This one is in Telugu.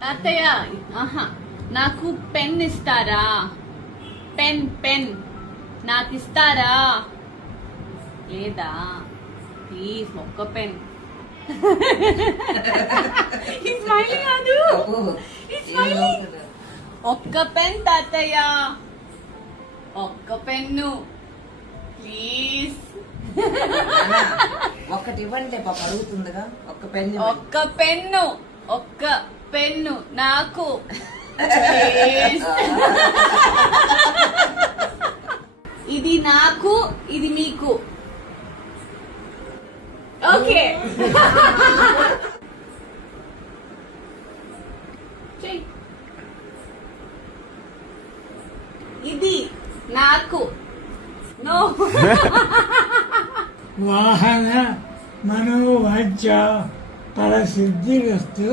తాతయ్య ఆహా నాకు పెన్ ఇస్తారా? పెన్ పెన్ నాకు ఇస్తారా? లేదా ప్లీజ్ ఒక్క పెన్. కాదు ఒక్క పెన్ తాతయ్య, ఒక్క పెన్ను ప్లీజ్. ఒక్కటి ఇవ్వండి పాప, అడుగుతుందిగా. ఒక్క పెన్, ఒక్క పెన్ను, ఒక్క పెన్ను నాకు ప్లీజ్. ఇది నాకు, ఇది మీకు. ఓకే ఇది నాకు. నో. వాహన మనోవాచ్య పరసిద్ధిరస్తు.